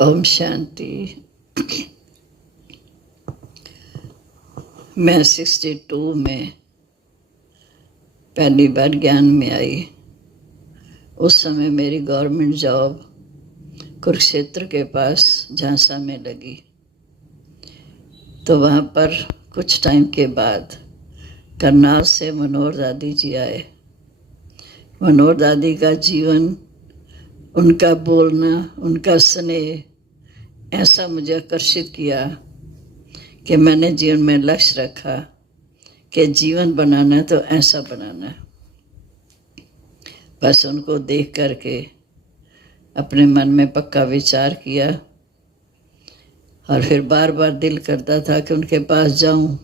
ओम शांति। मैं 62 में पहली बार ज्ञान में आई। उस समय मेरी गवर्नमेंट जॉब कुरुक्षेत्र के पास झांसा में लगी। तो वहाँ पर कुछ टाइम के बाद करनाल से मनोहर दादी जी आए। मनोहर दादी का जीवन, उनका बोलना, उनका स्नेह ऐसा मुझे आकर्षित किया कि मैंने जीवन में लक्ष्य रखा कि जीवन बनाना है तो ऐसा बनाना है। बस उनको देख करके अपने मन में पक्का विचार किया और फिर बार बार दिल करता था कि उनके पास जाऊं।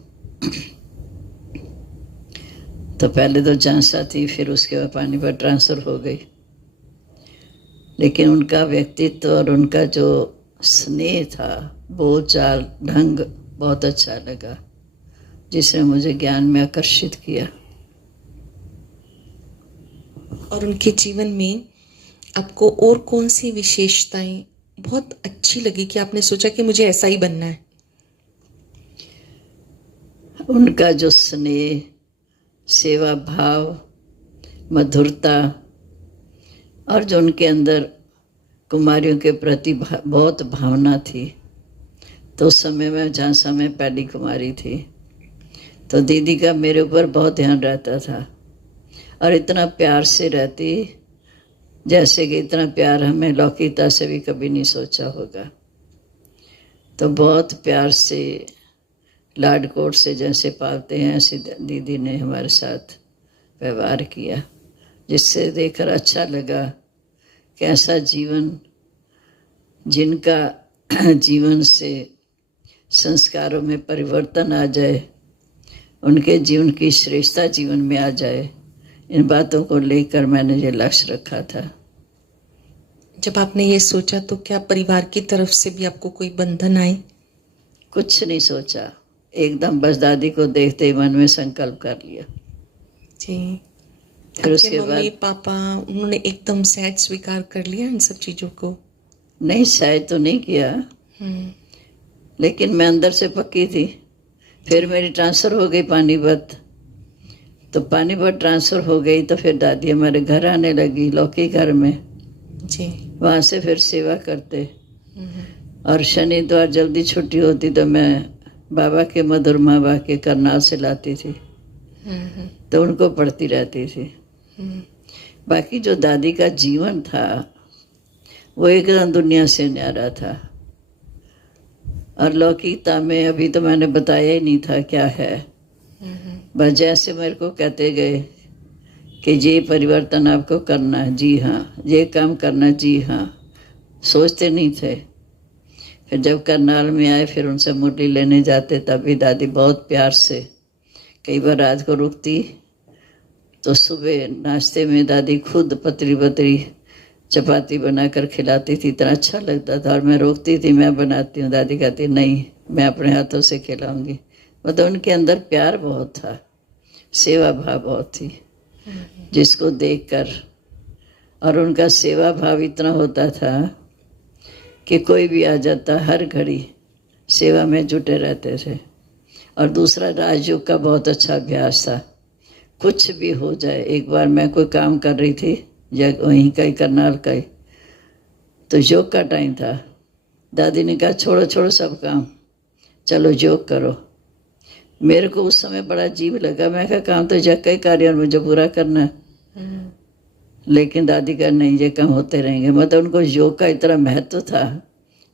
तो पहले तो झांसा थी, फिर उसके बाद पानीपत ट्रांसफ़र हो गई। लेकिन उनका व्यक्तित्व और उनका जो स्नेह था, बोलचाल, ढंग बहुत अच्छा लगा, जिसने मुझे ज्ञान में आकर्षित किया। और उनके जीवन में आपको और कौन सी विशेषताएं बहुत अच्छी लगी कि आपने सोचा कि मुझे ऐसा ही बनना है? उनका जो स्नेह, सेवा भाव, मधुरता और जो उनके अंदर कुमारियों के प्रति बहुत भावना थी। तो उस समय में झांसा में पहली कुमारी थी, तो दीदी का मेरे ऊपर बहुत ध्यान रहता था और इतना प्यार से रहती जैसे कि इतना प्यार हमें लौकिकता से भी कभी नहीं सोचा होगा। तो बहुत प्यार से, लाडकोट से जैसे पालते हैं ऐसे दीदी ने हमारे साथ व्यवहार किया, जिससे देखकर अच्छा लगा कि ऐसा जीवन, जिनका जीवन से संस्कारों में परिवर्तन आ जाए, उनके जीवन की श्रेष्ठता जीवन में आ जाए, इन बातों को लेकर मैंने ये लक्ष्य रखा था। जब आपने ये सोचा तो क्या परिवार की तरफ से भी आपको कोई बंधन आए? कुछ नहीं सोचा, एकदम बस दादी को देखते ही मन में संकल्प कर लिया। जी। फिर उसके मम्मी बाद पापा उन्होंने एकदम सहज स्वीकार कर लिया इन सब चीजों को? नहीं, शायद तो नहीं किया, लेकिन मैं अंदर से पक्की थी। फिर मेरी ट्रांसफ़र हो गई पानीपत। तो पानीपत ट्रांसफ़र हो गई तो फिर दादी हमारे घर आने लगी, लौकी घर में जी। वहाँ से फिर सेवा करते। और शनिवार जल्दी छुट्टी होती तो मैं बाबा के मधुर माँ के करनाल से लाती थी, तो उनको पढ़ती रहती थी। बाकी जो दादी का जीवन था वो एकदम दुनिया से न्यारा था। और लौकिकता में अभी तो मैंने बताया ही नहीं था क्या है। बस जैसे मेरे को कहते गए कि ये परिवर्तन आपको करना है, जी हाँ, ये काम करना, जी हाँ, सोचते नहीं थे। फिर जब करनाल में आए, फिर उनसे मुरली लेने जाते, तब भी दादी बहुत प्यार से, कई बार रात को रुकती तो सुबह नाश्ते में दादी खुद पतली पतली चपाती बनाकर खिलाती थी, इतना अच्छा लगता था। और मैं रोकती थी, मैं बनाती हूँ, दादी कहती नहीं, मैं अपने हाथों से खिलाऊंगी। मतलब उनके अंदर प्यार बहुत था, सेवा भाव बहुत थी, जिसको देखकर। और उनका सेवा भाव इतना होता था कि कोई भी आ जाता, हर घड़ी सेवा में जुटे रहते थे। और दूसरा, राजयोग का बहुत अच्छा अभ्यास था। कुछ भी हो जाए, एक बार मैं कोई काम कर रही थी या वहीं का ही, करनाल का ही, तो योग का टाइम था। दादी ने कहा छोड़ो छोड़ो सब काम, चलो योग करो। मेरे को उस समय बड़ा अजीब लगा। मैं कहा काम तो जग का ही कार्य और मुझे पूरा करना है। लेकिन दादी का नहीं, ये काम होते रहेंगे। मतलब उनको योग का इतना महत्व था,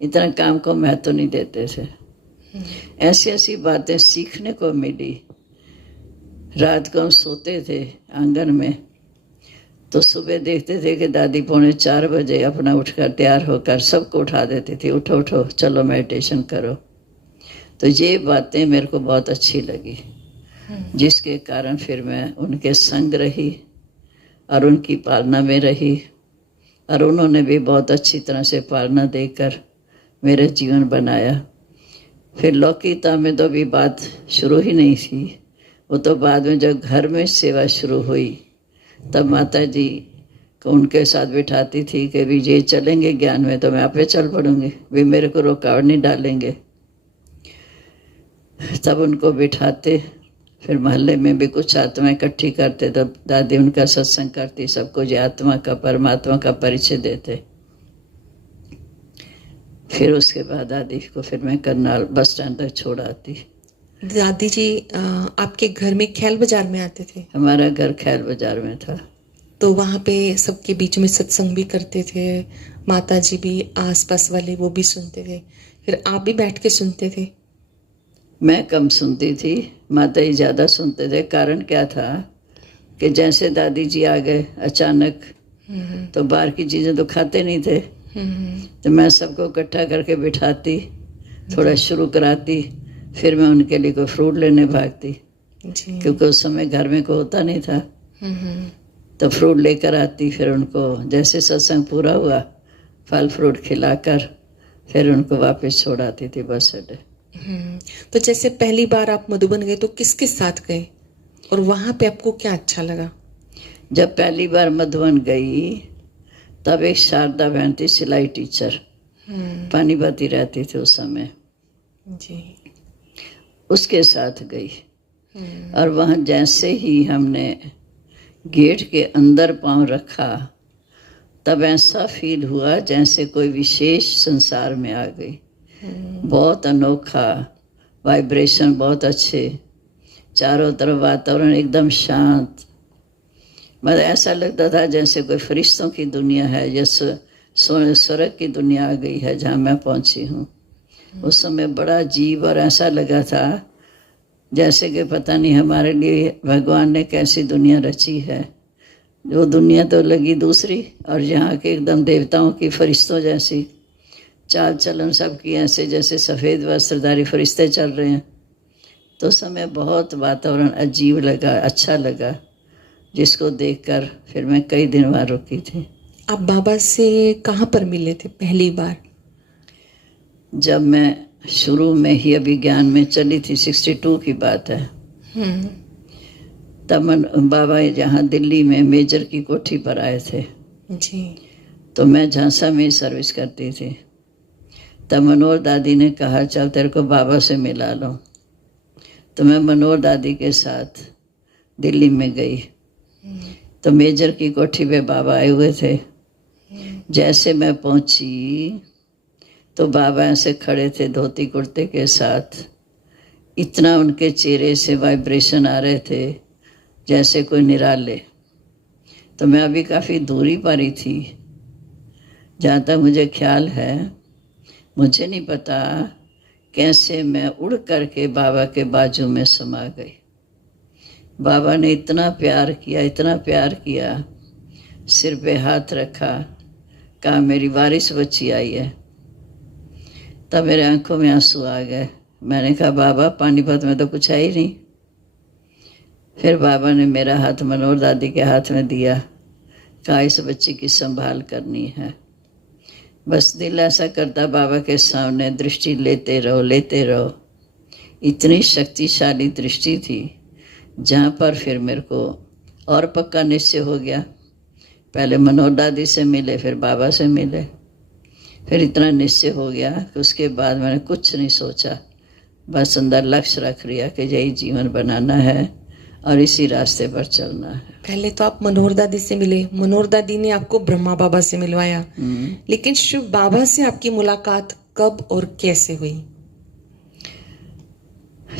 इतना काम को महत्व नहीं देते थे। ऐसी ऐसी बातें सीखने को मिली। रात को हम सोते थे आंगन में, तो सुबह देखते थे कि दादी 3:45 बजे अपना उठकर तैयार होकर सबको उठा देती थी, उठो उठो चलो मेडिटेशन करो। तो ये बातें मेरे को बहुत अच्छी लगी, जिसके कारण फिर मैं उनके संग रही और उनकी पालना में रही। और उन्होंने भी बहुत अच्छी तरह से पालना देकर मेरा जीवन बनाया। फिर लौकिकता में तो अभी बात शुरू ही नहीं थी, वो तो बाद में जब घर में सेवा शुरू हुई तब माता जी तो उनके साथ बिठाती थी कि भी ये चलेंगे ज्ञान में तो मैं आपे चल पड़ूंगी, भी मेरे को रुकावट नहीं डालेंगे। तब उनको बिठाते, फिर मोहल्ले में भी कुछ आत्मा इकट्ठी करते, तो दादी उनका सत्संग करती, सबको ये आत्मा का परमात्मा का परिचय देते। फिर उसके बाद दादी को फिर मैं करनाल बस स्टैंड तक छोड़ आती। दादी जी आपके घर में ख्याल बाजार में आते थे? हमारा घर खैर बाजार में था। तो वहाँ पे सबके बीच में सत्संग भी करते थे, माता जी भी, आसपास वाले वो भी सुनते थे, फिर आप भी बैठ के सुनते थे? मैं कम सुनती थी, माता जी ज़्यादा सुनते थे। कारण क्या था कि जैसे दादी जी आ गए अचानक, तो बाहर की चीज़ें तो खाते नहीं थे, तो मैं सबको इकट्ठा करके बिठाती, थोड़ा शुरू कराती, फिर मैं उनके लिए कोई फ्रूट लेने भागती, जी। क्योंकि उस समय घर में कोई होता नहीं था। तो फ्रूट लेकर आती, फिर उनको जैसे सत्संग पूरा हुआ फल फ्रूट खिलाकर फिर उनको वापस छोड़ आती थी बस अड्डे। तो जैसे पहली बार आप मधुबन गए तो किसके साथ गए और वहाँ पे आपको क्या अच्छा लगा? जब पहली बार मधुबन गई तब एक शारदा बहन थी, सिलाई टीचर, पानीपती रहती थी उस समय, जी। उसके साथ गई। और वहाँ जैसे ही हमने गेट के अंदर पांव रखा तब ऐसा फील हुआ जैसे कोई विशेष संसार में आ गई। बहुत अनोखा वाइब्रेशन, बहुत अच्छे, चारों तरफ वातावरण एकदम शांत। मतलब ऐसा लगता था जैसे कोई फरिश्तों की दुनिया है, जैसे स्वर्ग की दुनिया आ गई है जहाँ मैं पहुँची हूँ। उस समय बड़ा अजीब और ऐसा लगा था जैसे कि पता नहीं हमारे लिए भगवान ने कैसी दुनिया रची है। जो दुनिया तो लगी दूसरी, और यहाँ के एकदम देवताओं की, फरिश्तों जैसी चाल चलन सबकी ऐसे जैसे सफ़ेद वस्त्रधारी फरिश्ते चल रहे हैं। तो समय बहुत वातावरण अजीब लगा, अच्छा लगा, जिसको देखकर फिर मैं कई दिन वहाँ रुकी थी। आप बाबा से कहाँ पर मिले थे पहली बार? जब मैं शुरू में ही अभी ज्ञान में चली थी, 62 की बात है, तब बाबा यहाँ दिल्ली में मेजर की कोठी पर आए थे। जी। तो मैं झांसा में सर्विस करती थी। तब मनोहर दादी ने कहा चल तेरे को बाबा से मिला लो। तो मैं मनोहर दादी के साथ दिल्ली में गई। तो मेजर की कोठी पे बाबा आए हुए थे। जैसे मैं पहुंची तो बाबा ऐसे खड़े थे धोती कुर्ते के साथ। इतना उनके चेहरे से वाइब्रेशन आ रहे थे जैसे कोई निराले। तो मैं अभी काफ़ी दूरी पर ही थी, जहाँ तक मुझे ख्याल है। मुझे नहीं पता कैसे मैं उड़ करके बाबा के बाजू में समा गई। बाबा ने इतना प्यार किया, इतना प्यार किया, सिर पे हाथ रखा, कहा मेरी वारिस बच्ची आई है। तब मेरे आंखों में आंसू आ गए। मैंने कहा बाबा पानीपत में तो कुछ है ही नहीं। फिर बाबा ने मेरा हाथ मनोहर दादी के हाथ में दिया, कहा इस बच्ची की संभाल करनी है। बस दिल ऐसा करता बाबा के सामने दृष्टि लेते रहो, लेते रहो। इतनी शक्तिशाली दृष्टि थी जहाँ पर फिर मेरे को और पक्का निश्चय हो गया। पहले मनोहर दादी से मिले, फिर बाबा से मिले, फिर इतना निश्चय हो गया कि उसके बाद मैंने कुछ नहीं सोचा, बस अंदर लक्ष्य रख लिया कि यही जीवन बनाना है और इसी रास्ते पर चलना है। पहले तो आप मनोहर दादी से मिले, मनोहर दादी ने आपको ब्रह्मा बाबा से मिलवाया, लेकिन शिव बाबा से आपकी मुलाकात कब और कैसे हुई?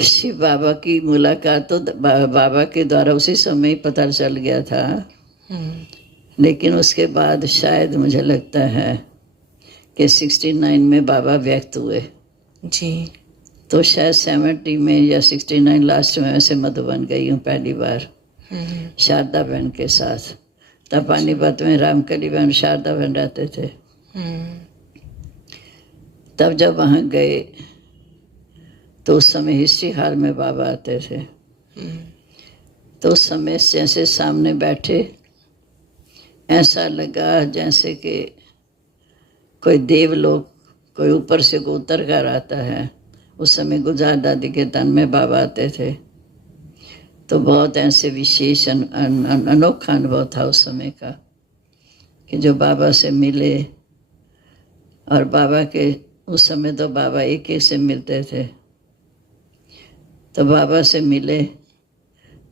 शिव बाबा की मुलाकात तो बाबा के द्वारा उसी समय ही पता चल गया था, लेकिन उसके बाद शायद मुझे लगता है कि 69 में बाबा व्यक्त हुए जी। तो शायद 70 में या 69 लास्ट में वैसे मधुबन गई हूँ पहली बार शारदा बहन के साथ। तब पानीपत में रामकली बहन शारदा बहन रहते थे। तब जब वहाँ गए तो उस समय हिस्ट्री हॉल में बाबा आते थे। तो उस समय जैसे सामने बैठे ऐसा लगा जैसे कि कोई देवलोक, कोई ऊपर से को उतर कर आता है। उस समय गुजार दादी के तन में बाबा आते थे। तो बहुत ऐसे विशेष अनोखा अनुभव था उस समय का। कि जो बाबा से मिले, और बाबा के उस समय तो बाबा एक ही से मिलते थे, तो बाबा से मिले।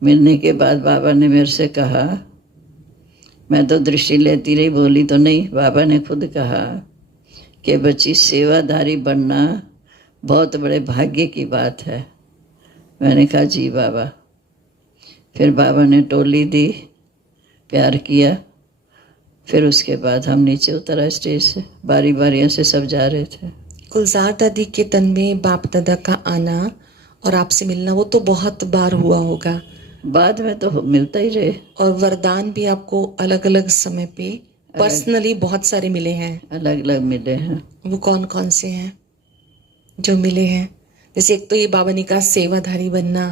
मिलने के बाद बाबा ने मेरे से कहा, मैं तो दृष्टि लेती रही, बोली तो नहीं। बाबा ने खुद कहा कि बच्ची, सेवाधारी बनना बहुत बड़े भाग्य की बात है। मैंने कहा जी बाबा। फिर बाबा ने टोली दी, प्यार किया। फिर उसके बाद हम नीचे उतरा स्टेज से, बारी बारियों से सब जा रहे थे। गुलजार दादी के तन में बाप दादा का आना और आपसे मिलना वो तो बहुत बार हुआ होगा, बाद में तो मिलता ही रहे। और वरदान भी आपको अलग अलग समय पे पर्सनली बहुत सारे मिले हैं। अलग अलग मिले हैं। वो कौन कौन से हैं जो मिले हैं? जैसे एक तो ये बाबा ने कहा सेवाधारी बनना,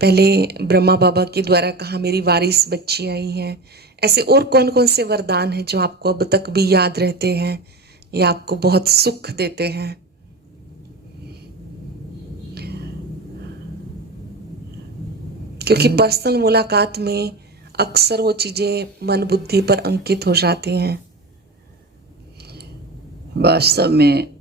पहले ब्रह्मा बाबा के द्वारा कहा मेरी वारिस बच्ची आई है। ऐसे और कौन कौन से वरदान हैं जो आपको अब तक भी याद रहते हैं या आपको बहुत सुख देते हैं? क्योंकि पर्सनल मुलाकात में अक्सर वो चीजें मन बुद्धि पर अंकित हो जाती हैं। वास्तव में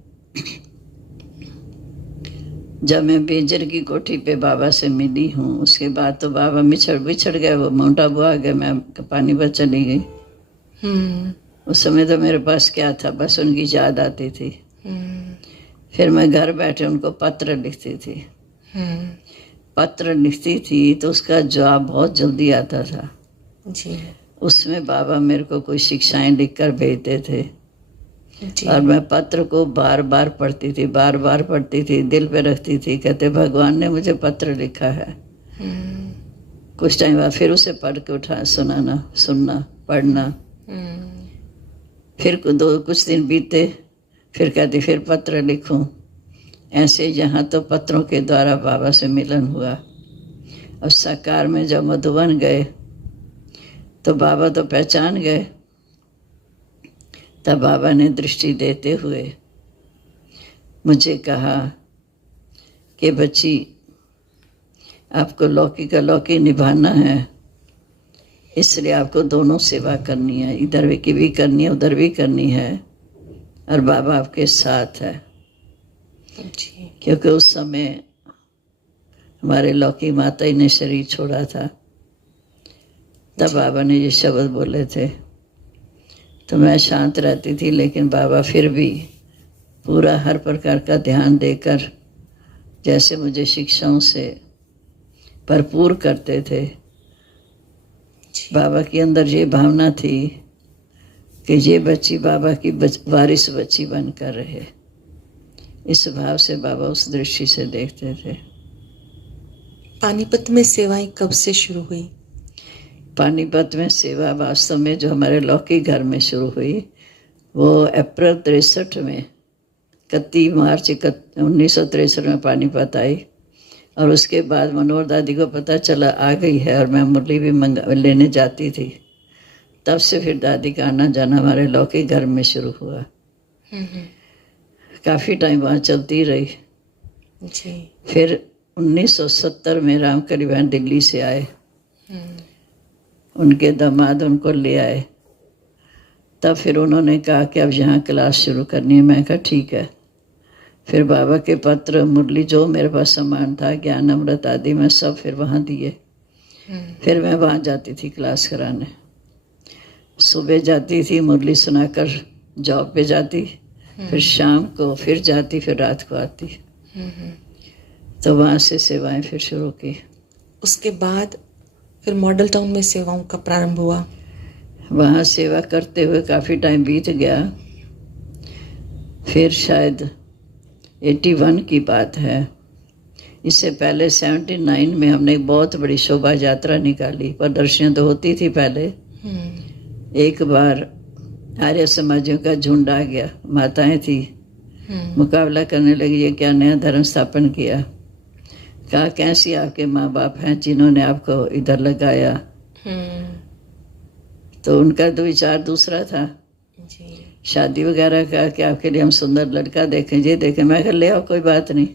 जब मैं बेजर की कोठी पे बाबा से मिली हूँ, उसके बाद तो बाबा बिछड़ गए। वो माउंट आबू आ गए, मैं पानीपत चली गई। उस समय तो मेरे पास क्या था, बस उनकी याद आती थी। फिर मैं घर बैठे उनको पत्र लिखती थी। पत्र लिखती थी तो उसका जवाब बहुत जल्दी आता था जी। उसमें बाबा मेरे को कोई शिक्षाएं लिखकर भेजते थे जी। और मैं पत्र को बार बार पढ़ती थी, दिल पे रखती थी। कहते भगवान ने मुझे पत्र लिखा है। कुछ टाइम बाद फिर उसे पढ़ के सुनना पढ़ना। फिर कुछ दिन बीते, फिर कहती फिर पत्र लिखूं। ऐसे यहाँ तो पत्रों के द्वारा बाबा से मिलन हुआ। और साकार में जब मधुबन गए तो बाबा तो पहचान गए। तब बाबा ने दृष्टि देते हुए मुझे कहा कि बच्ची, आपको लौकी का लौकी निभाना है, इसलिए आपको दोनों सेवा करनी है। इधर की भी करनी है, उधर भी करनी है, और बाबा आपके साथ है। जी। क्योंकि उस समय हमारे लौकी माता ही ने शरीर छोड़ा था। तब बाबा ने ये शब्द बोले थे। तो मैं शांत रहती थी, लेकिन बाबा फिर भी पूरा हर प्रकार का ध्यान देकर जैसे मुझे शिक्षाओं से भरपूर करते थे। बाबा के अंदर ये भावना थी कि ये बच्ची बाबा की वारिस बच्ची बनकर रहे। इस भाव से बाबा उस दृष्टि से देखते थे। पानीपत में सेवाएं कब से शुरू हुई? पानीपत में सेवा वास्तव में जो हमारे लौकी घर में शुरू हुई वो अप्रैल 63 में, 31 मार्च 1963 में पानीपत आई। और उसके बाद मनोहर दादी को पता चला आ गई है, और मैं मुरली भी लेने जाती थी। तब से फिर दादी का आना जाना हमारे लौकी घर में शुरू हुआ। काफ़ी टाइम वहाँ चलती रही। जी। फिर 1970 में रामकली बहन दिल्ली से आए। उनके दामाद उनको ले आए। तब फिर उन्होंने कहा कि अब यहाँ क्लास शुरू करनी है। मैं कहा ठीक है। फिर बाबा के पत्र, मुरली, जो मेरे पास सामान था, ज्ञान अमृत आदि, मैं सब फिर वहाँ दिए। फिर मैं वहाँ जाती थी क्लास कराने। सुबह जाती थी, मुरली सुनाकर जॉब पे जाती, फिर शाम को फिर जाती, फिर रात को आती। तो वहाँ से सेवाएं फिर शुरू की। उसके बाद फिर मॉडल टाउन में सेवाओं का प्रारंभ हुआ। वहाँ सेवा करते हुए काफ़ी टाइम बीत गया। फिर शायद 81 की बात है। इससे पहले 79 में हमने एक बहुत बड़ी शोभा यात्रा निकाली। प्रदर्शनियाँ तो होती थी पहले। एक बार आर्य समाजियों का झुंड आ गया, माताएं थी, मुकाबला करने लगी, ये क्या नया धर्म स्थापन किया। कहा कैसी आपके माँ बाप हैं जिन्होंने आपको इधर लगाया। तो उनका तो विचार दूसरा था। जी। शादी वगैरह का कि आपके लिए हम सुंदर लड़का देखें, ये देखें। मैं कहा ले आओ, कोई बात नहीं,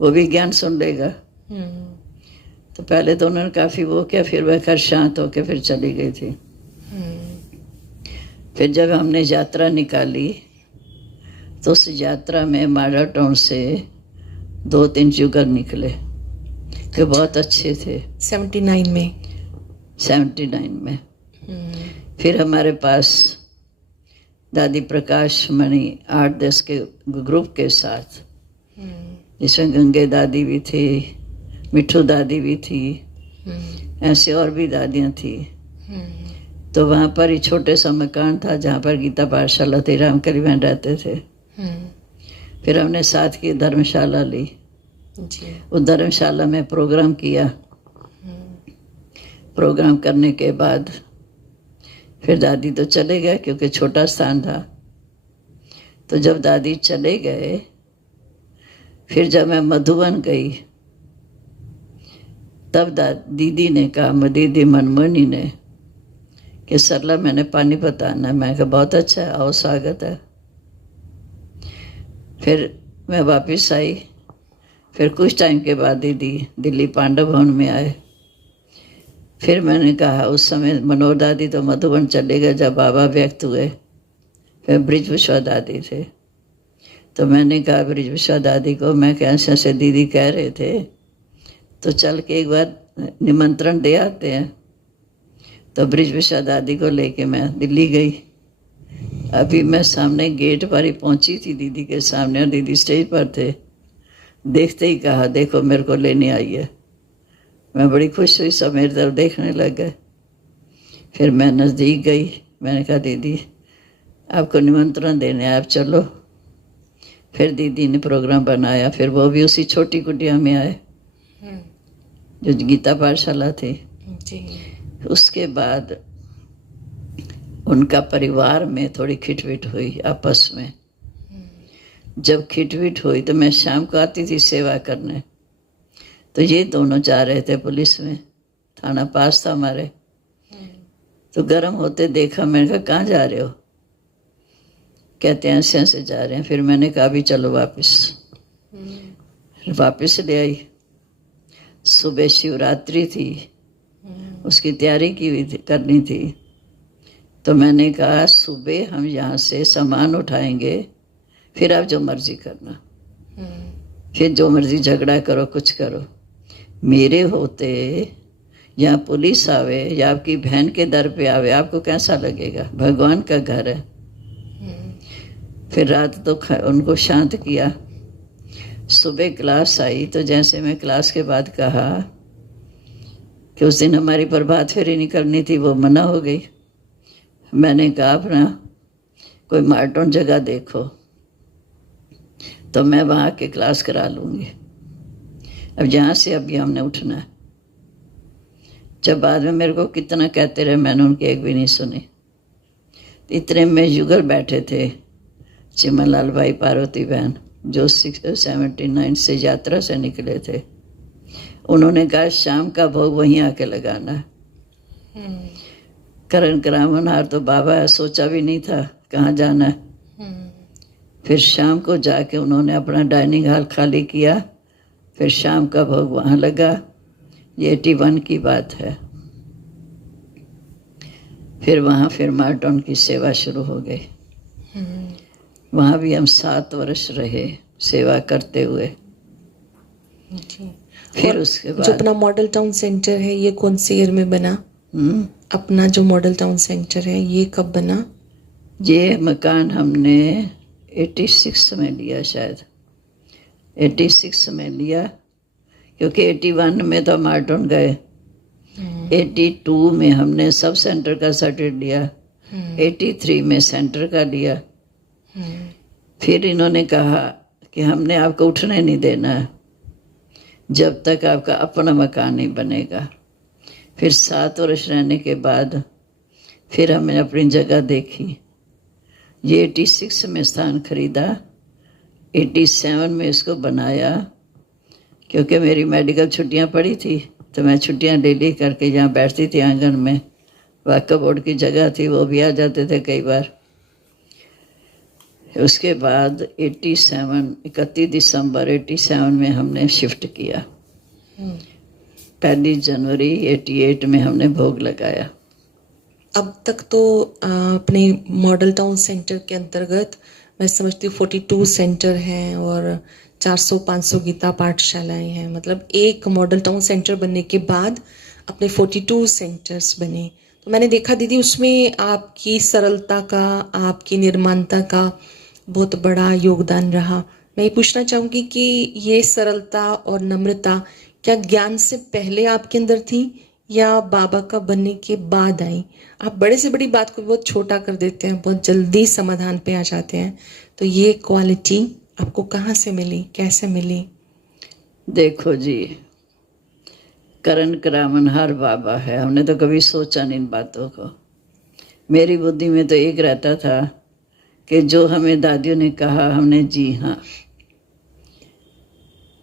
वो भी ज्ञान सुन लेगा। तो पहले तो उन्होंने काफ़ी वो किया, फिर वह खैर शांत होकर फिर चली गई थी। फिर जब हमने यात्रा निकाली तो उस यात्रा में माडा टाउन से 2-3 जुगल निकले जो बहुत अच्छे थे 79 में। 79 में। फिर हमारे पास दादी प्रकाश मणि 8-10 के ग्रुप के साथ, जिसमें गंगे दादी भी थी, मिठू दादी भी थी, ऐसे और भी दादियाँ थी। तो वहाँ पर ही छोटे सा मकान था जहाँ पर गीता पाठशाला थी, रामकली बहन रहते थे। फिर हमने साथ की धर्मशाला ली जी। उस धर्मशाला में प्रोग्राम किया। प्रोग्राम करने के बाद फिर दादी तो चले गए क्योंकि छोटा स्थान था। तो जब दादी चले गए, फिर जब मैं मधुबन गई तब दीदी ने कहा, दीदी मनमोहनी ने, कि सरला मैंने पानीपत आना है। मैं कहा बहुत अच्छा है, आओ स्वागत है। फिर मैं वापस आई। फिर कुछ टाइम के बाद दीदी दिल्ली पांडव भवन में आए। फिर मैंने कहा, उस समय मनोहर दादी तो मधुबन चले गए जब बाबा व्यक्त हुए। फिर ब्रिजभूषा दादी थे। तो मैंने कहा ब्रिजभूषा दादी को, मैं कैसे ऐसे दीदी कह रहे थे तो चल के एक बार निमंत्रण दे आते हैं। तो ब्रिजभूषा दादी को लेके मैं दिल्ली गई। अभी मैं सामने गेट पर ही पहुंची थी दीदी के सामने, और दीदी स्टेज पर थे। देखते ही कहा, देखो मेरे को लेने आई है। मैं बड़ी खुश हुई, सब मेरी तरफ देखने लग गए। फिर मैं नज़दीक गई। मैंने कहा, दीदी आपको निमंत्रण देने, आप चलो। फिर दीदी ने प्रोग्राम बनाया। फिर वो भी उसी छोटी कुटिया में आए जो गीता पाठशाला थी जी। उसके बाद उनका परिवार में थोड़ी खिटपिट हुई आपस में। जब खिटपिट हुई तो मैं शाम को आती थी सेवा करने। तो ये दोनों जा रहे थे पुलिस में, थाना पास था हमारे। तो गर्म होते देखा। मैंने कहा, कहाँ जा रहे हो? कहते हैं ऐसे ऐसे जा रहे हैं। फिर मैंने कहा, अभी चलो वापस। वापस ले आई। सुबह शिवरात्रि थी, उसकी तैयारी करनी थी। तो मैंने कहा, सुबह हम यहाँ से सामान उठाएंगे, फिर आप जो मर्जी करना, फिर जो मर्जी झगड़ा करो, कुछ करो। मेरे होते यहाँ पुलिस आवे या आपकी बहन के दर पे आवे, आपको कैसा लगेगा? भगवान का घर है। फिर रात तो उनको शांत किया। सुबह क्लास आई तो जैसे मैं क्लास के बाद कहा कि उस दिन हमारी प्रभात फेरी निकलनी थी, वो मना हो गई। मैंने कहा, अपना कोई मार्टन जगह देखो तो मैं वहाँ के क्लास करा लूँगी। अब जहाँ से अभी हमने उठना है। जब बाद में मेरे को कितना कहते रहे, मैंने उनकी एक भी नहीं सुनी। इतने में युगल बैठे थे, चिमनलाल भाई, पार्वती बहन, जो 79 से यात्रा से निकले थे। उन्होंने कहा, शाम का भोग वहीं आके लगाना है। करण ग्रामनहार तो बाबा है, सोचा भी नहीं था कहाँ जाना है। फिर शाम को जाके उन्होंने अपना डाइनिंग हॉल खाली किया। फिर शाम का भोग वहाँ लगा। ये 81 की बात है। फिर वहाँ फिर मार्टन की सेवा शुरू हो गई। वहाँ भी हम 7 वर्ष रहे सेवा करते हुए। फिर उसके बाद जो अपना मॉडल टाउन सेंटर है, ये कौन से ईयर में बना? अपना जो मॉडल टाउन सेंटर है, ये कब बना? ये मकान हमने 86 में लिया, शायद 86 में लिया, क्योंकि 81 में तो मार्टन गए। 82 में हमने सब सेंटर का सर्टिफिकेट लिया। 83 में सेंटर का लिया। फिर इन्होंने कहा कि हमने आपको उठने नहीं देना है जब तक आपका अपना मकान नहीं बनेगा। फिर 7 वर्ष रहने के बाद फिर हमने अपनी जगह देखी। ये 86 में स्थान खरीदा, 87 में इसको बनाया। क्योंकि मेरी मेडिकल छुट्टियां पड़ी थी तो मैं छुट्टियां डेली करके यहाँ बैठती थी आंगन में। वाकफ बोर्ड की जगह थी, वो भी आ जाते थे कई बार। उसके बाद 31 दिसंबर 87 में हमने शिफ्ट किया। 1 जनवरी 88 में हमने भोग लगाया। अब तक तो अपने मॉडल टाउन सेंटर के अंतर्गत मैं समझती हूँ 42 सेंटर हैं और 400-500 गीता पाठशालाएं हैं। मतलब एक मॉडल टाउन सेंटर बनने के बाद अपने 42 सेंटर्स बने। तो मैंने देखा दीदी उसमें आपकी सरलता का, आपकी निर्माणता का बहुत बड़ा योगदान रहा। मैं ये पूछना चाहूँगी कि ये सरलता और नम्रता क्या ज्ञान से पहले आपके अंदर थी या बाबा का बनने के बाद आई? आप बड़े से बड़ी बात को बहुत छोटा कर देते हैं, बहुत जल्दी समाधान पे आ जाते हैं। तो ये क्वालिटी आपको कहाँ से मिली, कैसे मिली? देखो जी, करण करामनहार बाबा है, हमने तो कभी सोचा नहीं इन बातों को। मेरी बुद्धि में तो एक रहता था कि जो हमें दादियों ने कहा हमने जी हाँ।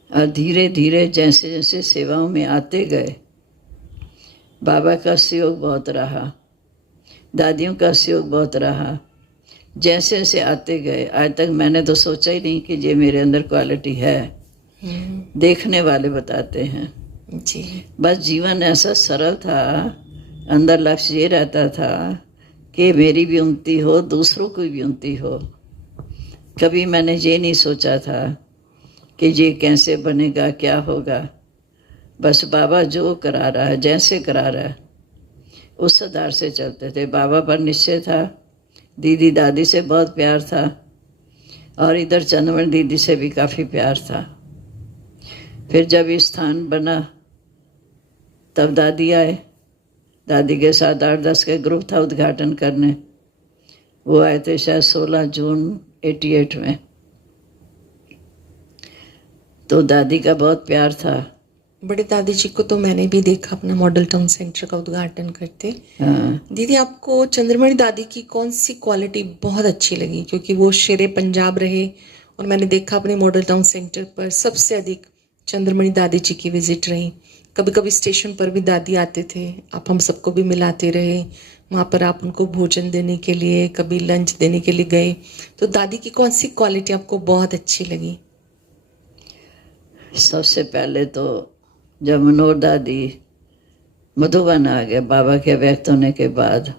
और धीरे धीरे जैसे जैसे सेवाओं में आते गए, बाबा का सहयोग बहुत रहा, दादियों का सहयोग बहुत रहा। जैसे जैसे आते गए, आज तक मैंने तो सोचा ही नहीं कि ये मेरे अंदर क्वालिटी है। देखने वाले बताते हैं जी। बस जीवन ऐसा सरल था, अंदर लक्ष्य ये रहता था कि मेरी भी उन्नति हो, दूसरों की भी उन्नति हो। कभी मैंने ये नहीं सोचा था कि ये कैसे बनेगा, क्या होगा। बस बाबा जो करा रहा है, जैसे करा रहा है, उस आधार से चलते थे। बाबा पर निश्चय था, दीदी दादी से बहुत प्यार था और इधर चंद्रमणि दीदी से भी काफ़ी प्यार था। फिर जब ये स्थान बना तब दादी आए, दादी के साथ 8-10 के ग्रुप था उद्घाटन करने। वो आए थे शायद 16 जून 88 में। तो दादी का बहुत प्यार था। बड़े दादी जी को तो मैंने भी देखा अपना मॉडल टाउन सेंटर का उद्घाटन करते। हाँ, दीदी आपको चंद्रमणि दादी की कौन सी क्वालिटी बहुत अच्छी लगी? क्योंकि वो शेरे पंजाब रहे और मैंने देखा अपने मॉडल टाउन सेंटर पर सबसे अधिक चंद्रमणि दादी जी की विजिट रही। कभी कभी स्टेशन पर भी दादी आते थे, आप हम सबको भी मिलाते रहे। वहाँ पर आप उनको भोजन देने के लिए, कभी लंच देने के लिए गए। तो दादी की कौन सी क्वालिटी आपको बहुत अच्छी लगी? सबसे पहले तो जब मनोहर दादी मधुबन आ गए बाबा के व्यक्त होने के बाद,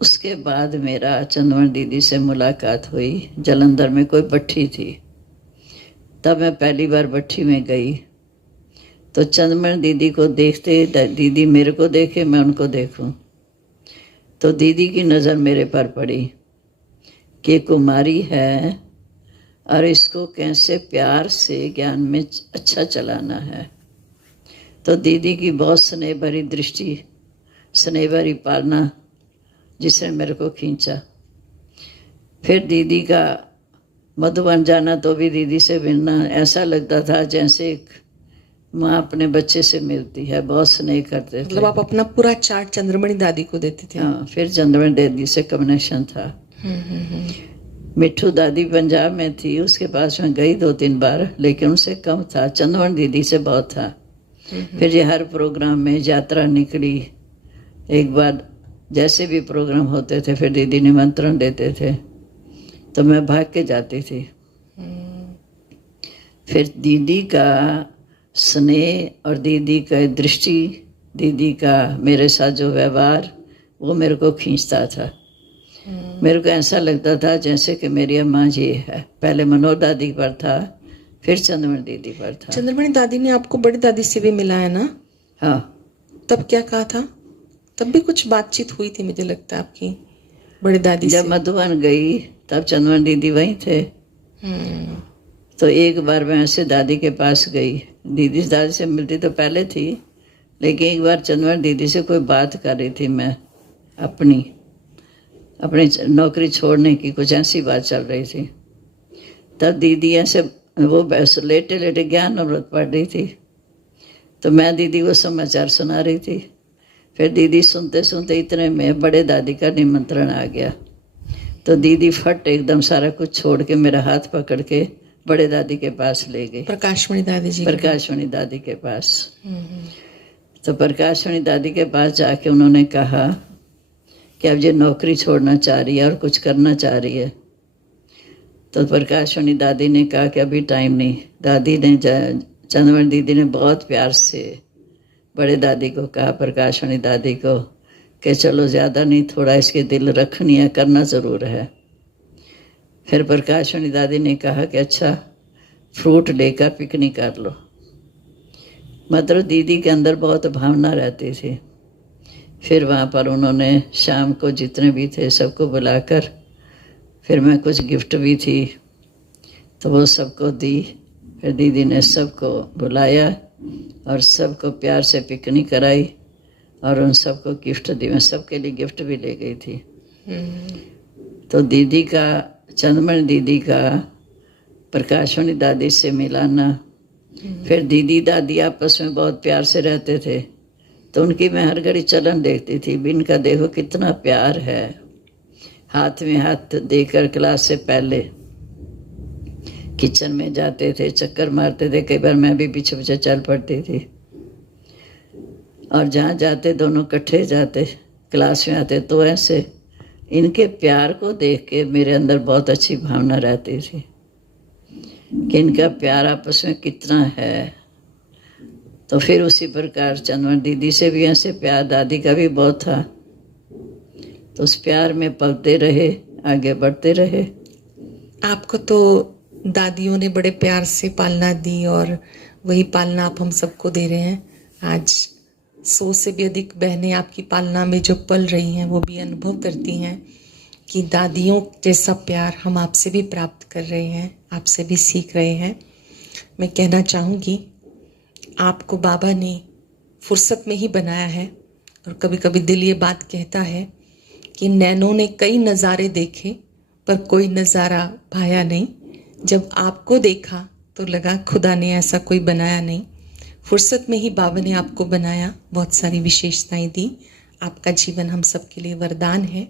उसके बाद मेरा चंद्रमणि दीदी से मुलाकात हुई। जलंधर में कोई भट्ठी थी, तब मैं पहली बार भट्ठी में गई। तो चंद्रमणि दीदी को देखते, दीदी मेरे को देखे, मैं उनको देखूं, तो दीदी की नज़र मेरे पर पड़ी कि कुमारी है और इसको कैसे प्यार से ज्ञान में अच्छा चलाना है। तो दीदी की बहुत स्नेह भरी दृष्टि, स्नेह भरी पालना, जिसने मेरे को खींचा। फिर दीदी का मधुबन जाना तो भी दीदी से मिलना ऐसा लगता था जैसे एक माँ अपने बच्चे से मिलती है। बहुत स्नेह करते थे। मतलब आप अपना पूरा चार्ट चंद्रमणि दादी को देते थे? हाँ, फिर चंद्रमणि दीदी से कनेक्शन था। मिठू दादी पंजाब में थी, उसके पास मैं गई 2-3 बार, लेकिन उनसे कम था। चंद्रमणि दीदी से बहुत था। फिर ये हर प्रोग्राम में यात्रा निकली। एक बार जैसे भी प्रोग्राम होते थे फिर दीदी निमंत्रण देते थे, तो मैं भाग के जाती थी। फिर दीदी का स्नेह और दीदी का दृष्टि, दीदी का मेरे साथ जो व्यवहार, वो मेरे को खींचता था। मेरे को ऐसा लगता था जैसे कि मेरी अम्मा जी है। पहले मनोहर दादी पर था, फिर चंद्रमणि दीदी पर था। चंद्रमणि दादी ने आपको बड़ी दादी से भी मिलाया ना? हाँ। तब क्या कहा था? तब भी कुछ बातचीत हुई थी मुझे लगता है आपकी बड़ी दादी से। जब मधुबन गई तब चंद्रमणि दीदी वहीं थे। तो एक बार मैं ऐसे दादी के पास गई, दीदी दादी से मिलती तो पहले थी, लेकिन एक बार चंद्रमणि दीदी से कोई बात कर रही थी मैं, अपनी नौकरी छोड़ने की कुछ ऐसी बात चल रही थी। तब दीदी ऐसे वो बस लेटे लेटे ज्ञान अमृत पढ़ रही थी, तो मैं दीदी को समाचार सुना रही थी। फिर दीदी सुनते सुनते इतने में बड़े दादी का निमंत्रण आ गया। तो दीदी फट एकदम सारा कुछ छोड़ के मेरा हाथ पकड़ के बड़े दादी के पास ले गई। प्रकाशमणि दादी जी? प्रकाशमणि दादी के पास। तो प्रकाशमणि दादी के पास जाके उन्होंने कहा कि अब ये नौकरी छोड़ना चाह रही है और कुछ करना चाह रही है। तो प्रकाशमणि दादी ने कहा कि अभी टाइम नहीं। दादी ने, चंद्रमणि दीदी ने बहुत प्यार से बड़े दादी को कहा, प्रकाशमणि दादी को, कि चलो ज़्यादा नहीं, थोड़ा इसके दिल रखनी है, करना ज़रूर है। फिर प्रकाशवाणी दादी ने कहा कि अच्छा फ्रूट लेकर पिकनिक कर लो। मतलब दीदी के अंदर बहुत भावना रहती थी। फिर वहाँ पर उन्होंने शाम को जितने भी थे सबको बुलाकर, फिर मैं कुछ गिफ्ट भी थी तो वो सबको दी। फिर दीदी ने सबको बुलाया और सबको प्यार से पिकनिक कराई और उन सबको गिफ्ट दी। मैं सबके लिए गिफ्ट भी ले गई थी। तो दीदी का, चंद्रमणि दीदी का प्रकाशवाणी दादी से मिलाना, फिर दीदी दादी आपस में बहुत प्यार से रहते थे, तो उनकी मैं हर घड़ी चलन देखती थी। इनका देखो कितना प्यार है, हाथ में हाथ देकर क्लास से पहले किचन में जाते थे, चक्कर मारते थे, कई बार मैं भी पीछे पीछे चल पड़ती थी। और जहाँ जाते दोनों इकट्ठे जाते, क्लास में आते, तो ऐसे इनके प्यार को देख के मेरे अंदर बहुत अच्छी भावना रहती थी कि इनका प्यार आपस में कितना है। तो फिर उसी प्रकार चंद्रमणि दीदी से भी ऐसे प्यार, दादी का भी बहुत था। तो उस प्यार में पलते रहे, आगे बढ़ते रहे। आपको तो दादियों ने बड़े प्यार से पालना दी और वही पालना आप हम सबको दे रहे हैं। आज 100 से भी अधिक बहनें आपकी पालना में जो पल रही हैं वो भी अनुभव करती हैं कि दादियों जैसा प्यार हम आपसे भी प्राप्त कर रहे हैं, आपसे भी सीख रहे हैं। मैं कहना चाहूँगी आपको बाबा ने फुर्सत में ही बनाया है। और कभी कभी दिल ये बात कहता है कि नैनों ने कई नज़ारे देखे पर कोई नज़ारा भाया नहीं। जब आपको देखा तो लगा खुदा ने ऐसा कोई बनाया नहीं। फुर्सत में ही बाबा ने आपको बनाया, बहुत सारी विशेषताएं दी। आपका जीवन हम सबके लिए वरदान है।